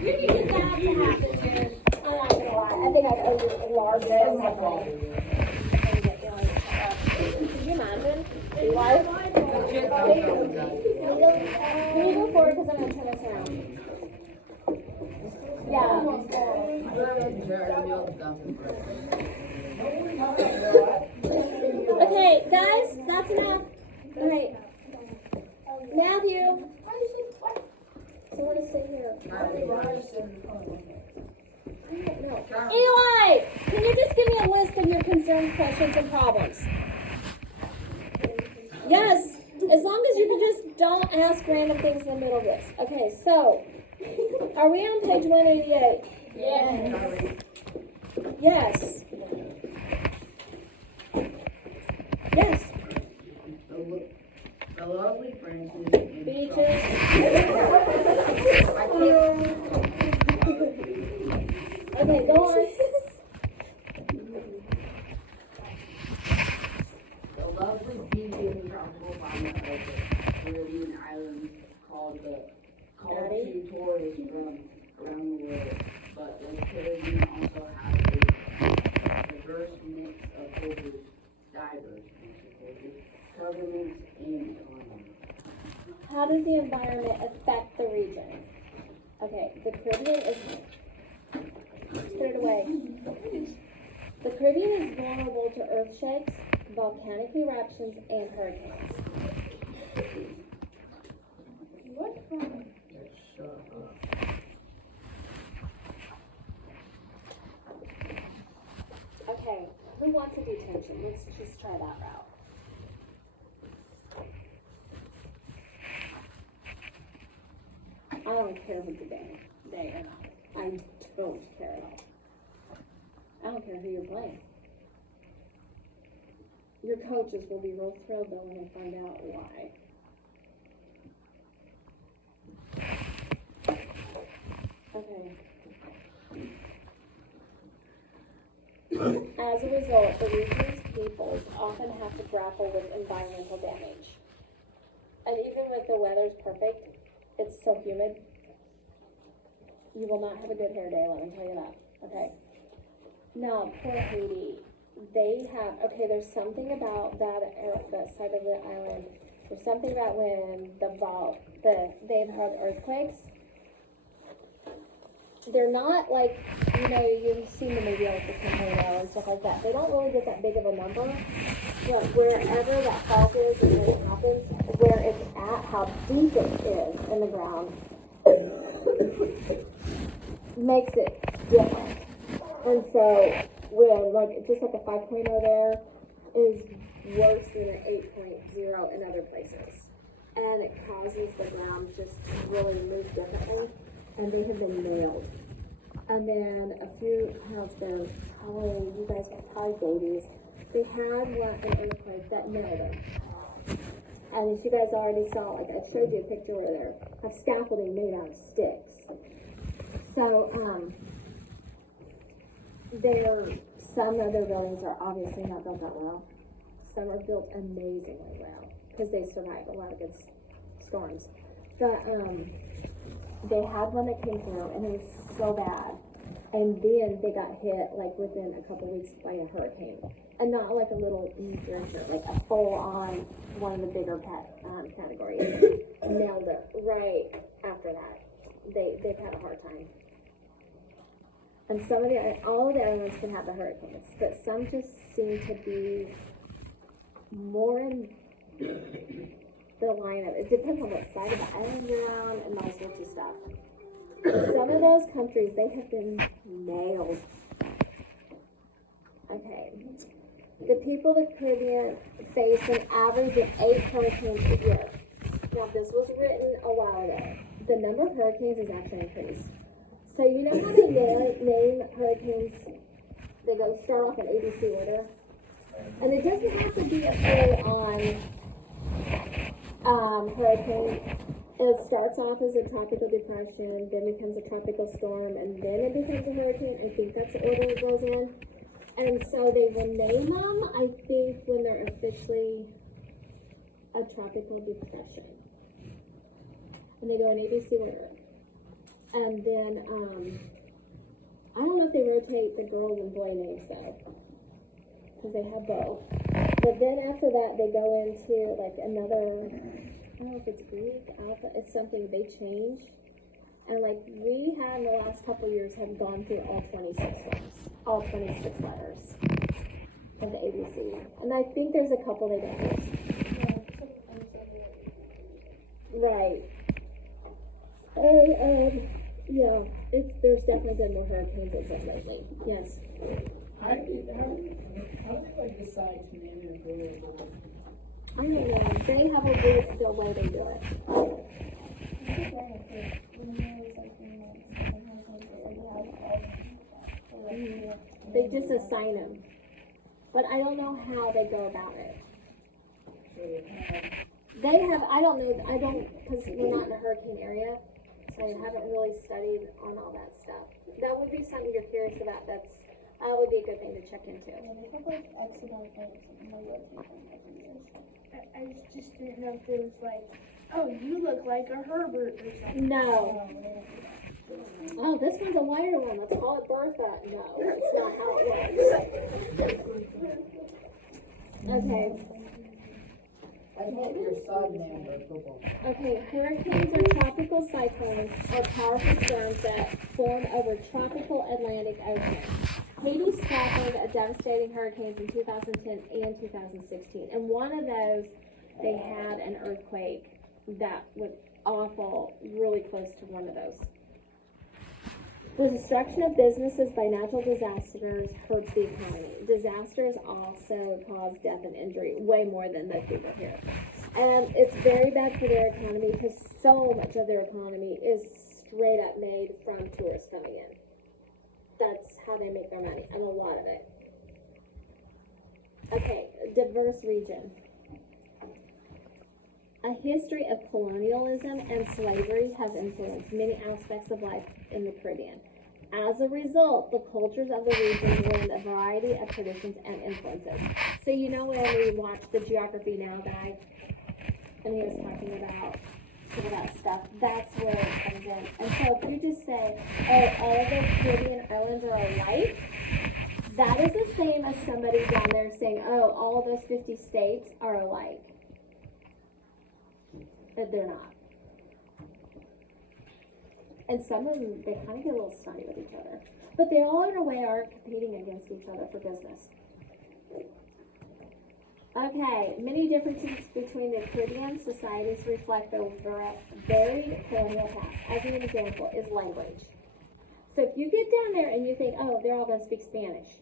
You needed that to happen, dude. I'm not gonna lie. I think I'd owe you a large sum of money. Could you imagine? Why? Can you go forward because I'm gonna turn this around? Yeah. Okay, guys, that's enough. Okay. Matthew. Someone to sit here. I don't know. Eli, can you just give me a list of your concerns, questions, and problems? Yes, as long as you can just don't ask random things in the middle of this. Okay, so, are we on page 188? Yes. Yes. Yes. The lovely Frances and Beaches. Okay, go on. the lovely beaches and tropical climate of the Caribbean islands called to tourists from around the world. But the Caribbean also has a diverse mix of cultures, governments, and economies. How does the environment affect the region? Okay, the Caribbean is. Put it away. The Caribbean is vulnerable to earthshakes, volcanic eruptions, and hurricanes. What? Okay, who wants a detention? Let's just try that route. I don't care if it's a day or not. I don't care at all. I don't care who you're playing. Your coaches will be real thrilled though when they find out why. Okay. As a result, the region's peoples often have to grapple with environmental damage. And even if the weather's perfect, it's so humid, you will not have a good hair day, let me tell you that. Okay. Now, poor Haiti, they have, okay, there's something about that side of the island. There's something about when they've had earthquakes. They're not like, you've seen the movie like the tornado and stuff like that. They don't really get that big of a number. But wherever that fault is and when it happens, where it's at, how deep it is in the ground, makes it different. And so, just like a 5.0 there is worse than an 8.0 in other places. And it causes the ground just to really move differently. And they have been nailed. And then you guys were probably babies. They had an earthquake that nailed them. And as you guys already saw, like I showed you a picture where they have scaffolding made out of sticks. So, some of their buildings are obviously not built that well. Some are built amazingly well because they survive a lot of good storms. But they had one that came through and it was so bad. And then they got hit like within a couple weeks by a hurricane. And not like a little drencher, like a full on one of the bigger categories. Nailed it right after that. They've had a hard time. And all of the islands can have the hurricanes, but some just seem to be more in the line of, it depends on what side of the island you're on and all sorts of stuff. Some of those countries, they have been nailed. Okay. The people of the Caribbean face an average of 8 hurricanes a year. Now, this was written a while ago. The number of hurricanes has actually increased. So you know how they name hurricanes? They start off in ABC order? And it doesn't have to be a full-on hurricane. It starts off as a tropical depression, then becomes a tropical storm, and then it becomes a hurricane. I think that's the order it goes in. And so they will name them, I think, when they're officially a tropical depression. And they go in ABC order. And then, I don't know if they rotate the girls and boy names though, because they have both. But then after that, they go into like another, I don't know if it's Greek, Alpha, it's something they change. And like we have in the last couple of years have gone through all 26 ones, all 26 letters of the ABC. And I think there's a couple they don't use. Right. Yeah, there's definitely been more hurricanes as of lately. Yes. How do they like decide to name their girls? I don't know. They have a weird the way they do it. They just assign them. But I don't know how they go about it. They have, I don't know, because we're not in a hurricane area, so I haven't really studied on all that stuff. That would be something you're curious about. That would be a good thing to check into. I just didn't know if it was like, oh, you look like a Herbert or something. No. Oh, this one's a lighter one. Let's call it Bertha. No, that's not how it works. Okay. I hope your son named her football. Okay, hurricanes or tropical cyclones are powerful storms that form over tropical Atlantic Ocean. Haiti suffered a devastating hurricanes in 2010 and 2016. And one of those, they had an earthquake that was awful, really close to one of those. The destruction of businesses by natural disasters hurts the economy. Disasters also cause death and injury, way more than the people here. And it's very bad for their economy because so much of their economy is straight up made from tourists coming in. That's how they make their money, and a lot of it. Okay, diverse region. A history of colonialism and slavery has influenced many aspects of life in the Caribbean. As a result, the cultures of the region blend a variety of traditions and influences. So you know when we watched the Geography Now guy, and he was talking about some of that stuff, that's where it comes in. And so if you just say, oh, all of the Caribbean islands are alike, that is the same as somebody down there saying, oh, all of those 50 states are alike. But they're not. And some of them, they kind of get a little snotty with each other. But they all, in a way, are competing against each other for business. Okay, many differences between the Caribbean societies reflect their very colonial past. As an example, is language. So if you get down there and you think, oh, they're all going to speak Spanish,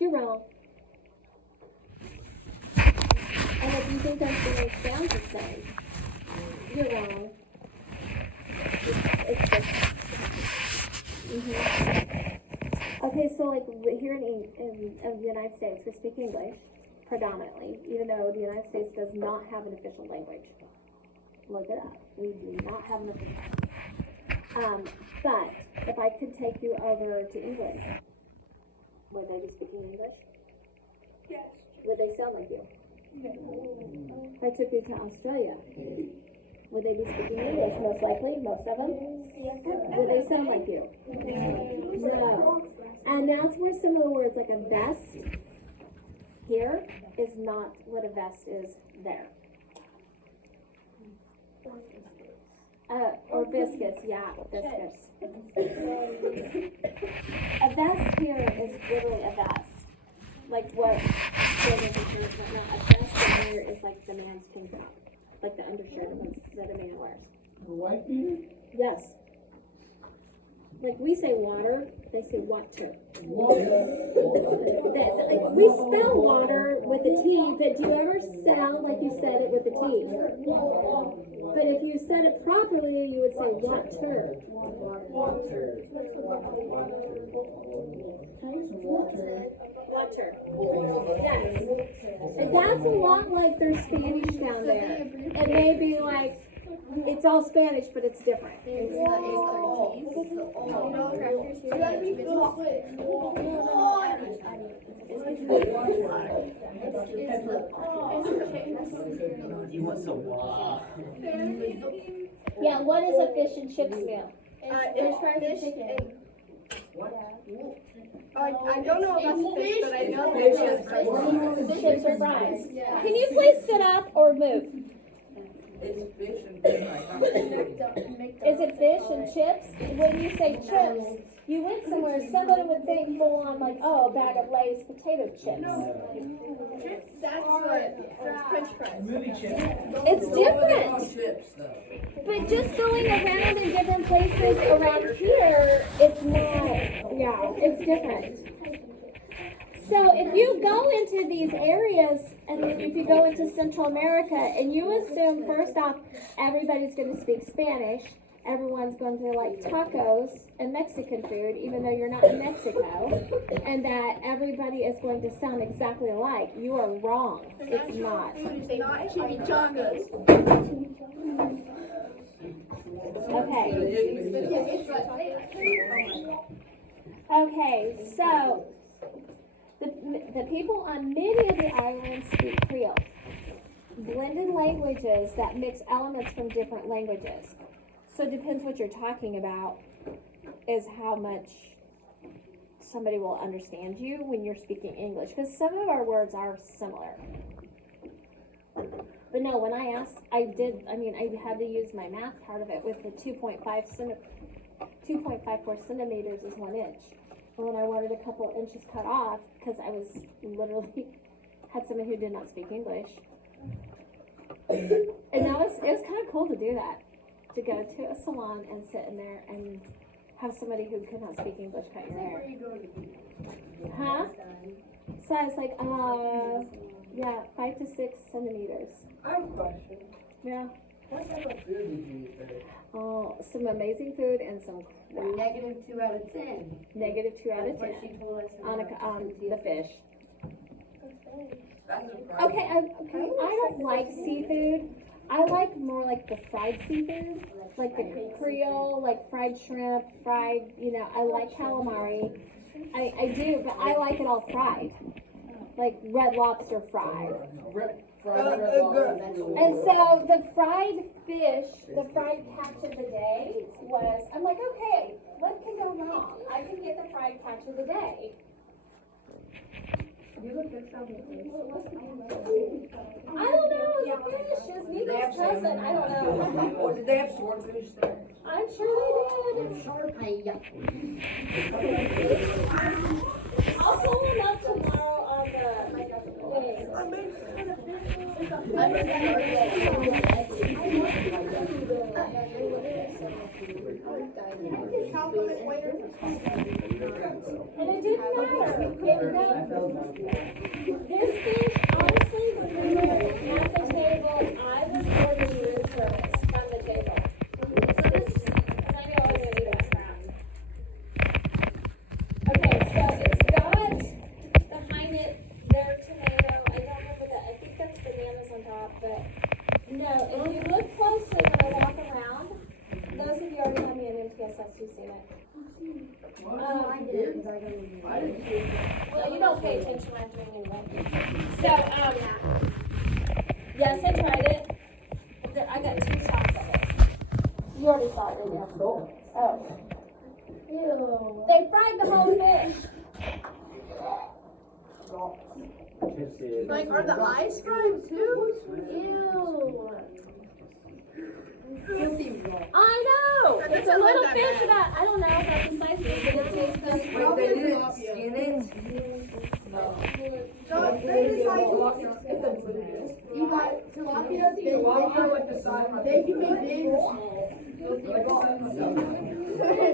you're wrong. And if you think that Spanish sounds the same, you're wrong. It's different. Okay, so like here in the United States, we speak English predominantly, even though the United States does not have an official language. Look it up. We do not have an official. But if I could take you over to England, would they be speaking English? Yes. Would they sound like you? No. If I took you to Australia, would they be speaking English? Most likely, most of them. Would they sound like you? No. And that's where some of the words like a vest here is not what a vest is there. Or biscuits, yeah, biscuits. A vest here is literally a vest. Like what children and whatnot. A vest in here is like the man's tank top. Like the undershirt that a man wears. The white beater? Yes. Like we say water, they say water. Like we spell water with a T, but do you ever sound like you said it with a T? But if you said it properly, you would say water. Water. Yes. And that's a lot like their Spanish down there. It may be like, it's all Spanish, but it's different. You want some water? Yeah, what is a fish and chips meal? French fries and chicken. What? I don't know about the fish, but I know Fish that and fries. Chips or fries. Yeah. Can you please sit up or move? It's fish and fish fries, not chicken. Is it fish and chips? When you say chips, you went somewhere, somebody would think full on like, oh, a bag of Lay's potato chips. That's what French fries. Movie chip. It's What were they different. called chips though? But just going around in different places around here, it's not, yeah, it's different. So if you go into these areas, and then if you go into Central America, and you assume first off, everybody's gonna speak Spanish, everyone's going to like tacos and Mexican food, even though you're not in Mexico, and that everybody is going to sound exactly alike, you are wrong. It's not. It's not chimichangas. Okay, so the people on many of the islands speak Creole, blended languages that mix elements from different languages. So it depends what you're talking about, is how much somebody will understand you when you're speaking English, because some of our words are similar. But no, when I asked, I had to use my math part of it with the 2.54 centimeters is 1 inch. And when I wanted a couple inches cut off, because I was literally, had someone who did not speak English. And it was kind of cool to do that. To go to a salon and sit in there and have somebody who could not speak English cut your hair. Huh? So I was like, 5 to 6 centimeters. I have a question. Yeah. What type of food did you eat there? Oh, some amazing food and some crap. Negative 2 out of 10. Negative 2 out of That's what 10 she told us. on the fish. That's a Okay, I don't like seafood. I like more like the fried seafood, like the Creole, like fried shrimp, fried, I like calamari. I do, but I like it all fried. Like red lobster fried. And so the fried fish, the fried catch of the day was, I'm like, okay, what can go wrong? I can get the fried catch of the day. I don't know, it's a fish, it's Nico's cousin, I don't know. Oh, did they have swordfish there? I'm sure they did. I'll pull them up tomorrow on the thing. And it didn't matter. This fish, honestly, at the table, I was ordering room service from the table. So this, because I knew I was gonna eat that crap. Okay, so it's got behind it, their tomato, I don't remember that, I think that's bananas on top, but no, if you look closely when I walk around, those of you already know me in MTSS, you've seen it. Well, you don't pay attention when I'm doing anyway. So, yes, I tried it. I got 2 shots of it. You already saw it, didn't you? Oh. Ew. They fried the whole fish. Like, are the eyes fried too? Ew. I know. It's a little fish that I don't know about the size of it, but it tastes good. Wait, they didn't skin it? No. So, they you got tilapia, they can make big. It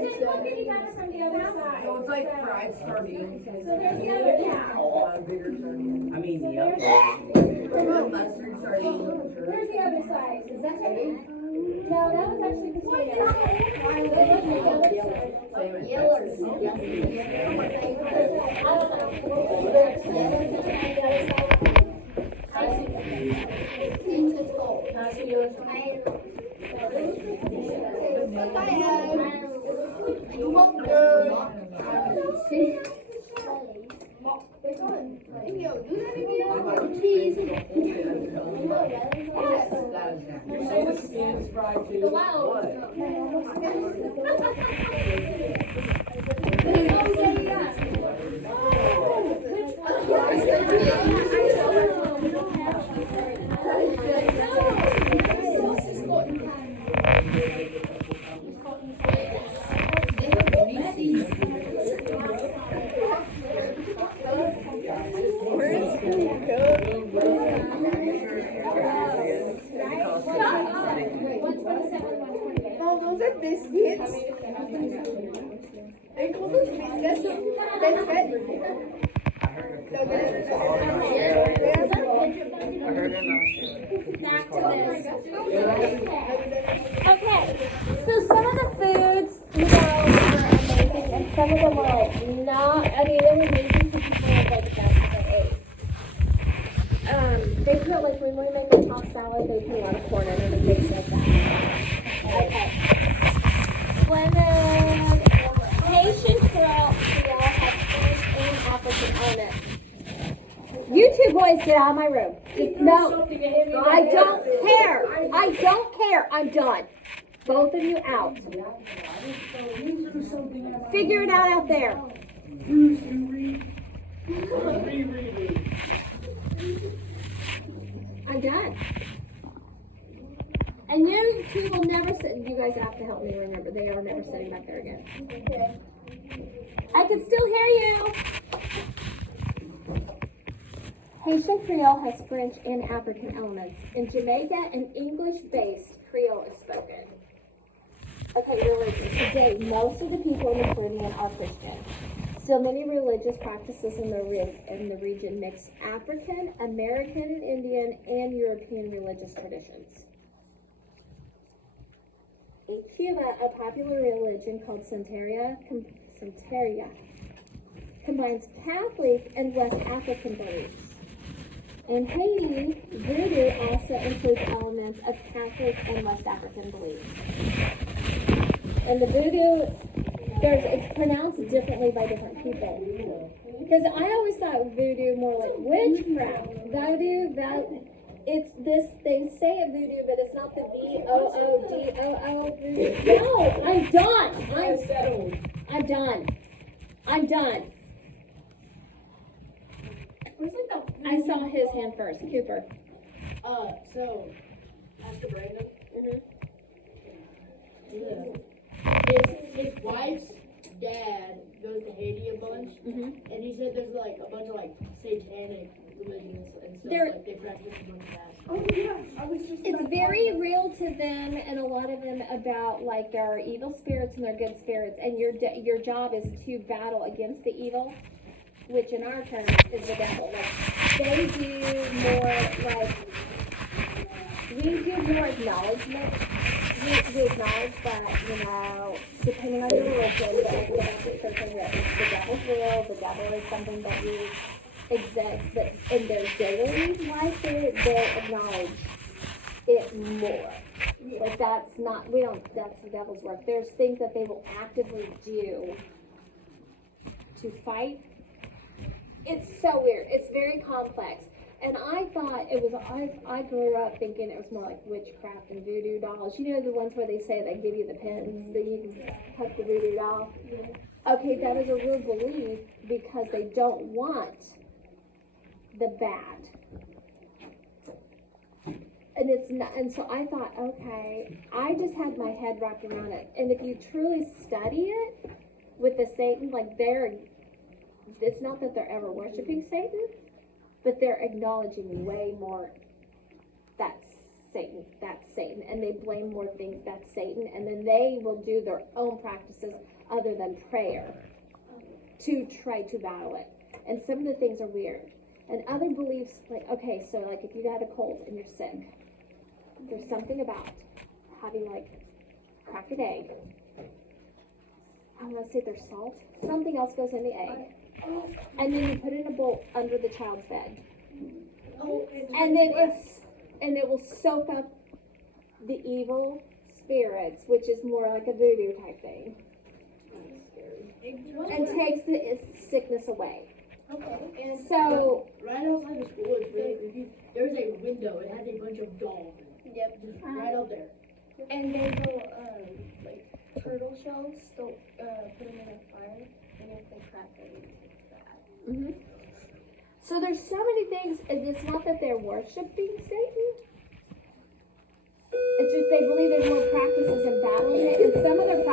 didn't look any better from the other side. So it's like fried sardines. So there's the other, yeah. Bigger sardines. I mean, the other. Mustard sardines. Here's the other side. Is that it? No, that was actually potato. Look at the other side. I You say the skin is fried too? Oh, those are biscuits. They call those biscuits. That's right. Back to this. Okay, so some of the foods, were amazing, and some of them were like not. I mean, they were amazing for people who like that's what they ate. They put like when we make a tossed salad, they put a lot of corn in it and things like that. Okay. Plymouth, Haitian Creole has French and African on it. You two boys get out of my room. No, I don't care. I don't care. I'm done. Both of you out. Figure it out there. I'm done. And you two will never sit. You guys have to help me remember. They are never sitting back there again. Okay. I can still hear you. Haitian Creole has French and African elements. In Jamaica, an English-based Creole is spoken. Okay, religion. Today, most of the people in the Caribbean are Christian. Still, many religious practices in the region mix African, American, and Indian, and European religious traditions. In Cuba, a popular religion called Santeria combines Catholic and West African beliefs. In Haiti, Voodoo also includes elements of Catholic and West African beliefs. And the Voodoo, it's pronounced differently by different people. Because I always thought Voodoo more like witchcraft. Voodoo, it's this, they say it Voodoo, but it's not the V-O-O-D-O-O Voodoo. No, I'm done. I'm done. I'm done. Where's like the I saw his hand first, Cooper. So, Pastor Brandon, his wife's dad goes to Haiti a bunch, and he said there's like a bunch of like satanic religions and stuff, like they practice a bunch of that. Oh yeah, I was just. It's very real to them, and a lot of them about like there are evil spirits and there are good spirits, and your job is to battle against the evil, which in our terms is the devil. Like they do more like we do more acknowledgement. We acknowledge that, depending on your religion, the devil's real, the devil is something that you exist, but in their daily life, they acknowledge it more. But that's the devil's work. There's things that they will actively do to fight. It's so weird. It's very complex. And I thought it was, I grew up thinking it was more like witchcraft and voodoo dolls. You know the ones where they say they give you the pins that you can touch the voodoo doll? Okay, that is a real belief because they don't want the bad. And it's not, and so I thought, okay, I just had my head wrapped around it. And if you truly study it with the Satan, like it's not that they're ever worshiping Satan, but they're acknowledging way more that's Satan, and they blame more things that's Satan, and then they will do their own practices other than prayer to try to battle it. And some of the things are weird. And other beliefs, like, okay, so like if you had a cold and you're sick, there's something about having like cracked an egg. I'm gonna say there's salt. Something else goes in the egg. And then you put it in a bowl under the child's bed. And then it will soak up the evil spirits, which is more like a voodoo type thing. And takes the sickness away. Okay. And So, Right outside the school, it's really creepy. There's a window, it has a bunch of dolls in it, yep. just right up there. And they will like turtle shells. Don't put them in a fire, and if they crack, then it's bad. mhm. So there's so many things, and it's not that they're worshiping Satan. It's just they believe there's more practices in battling it, and some of their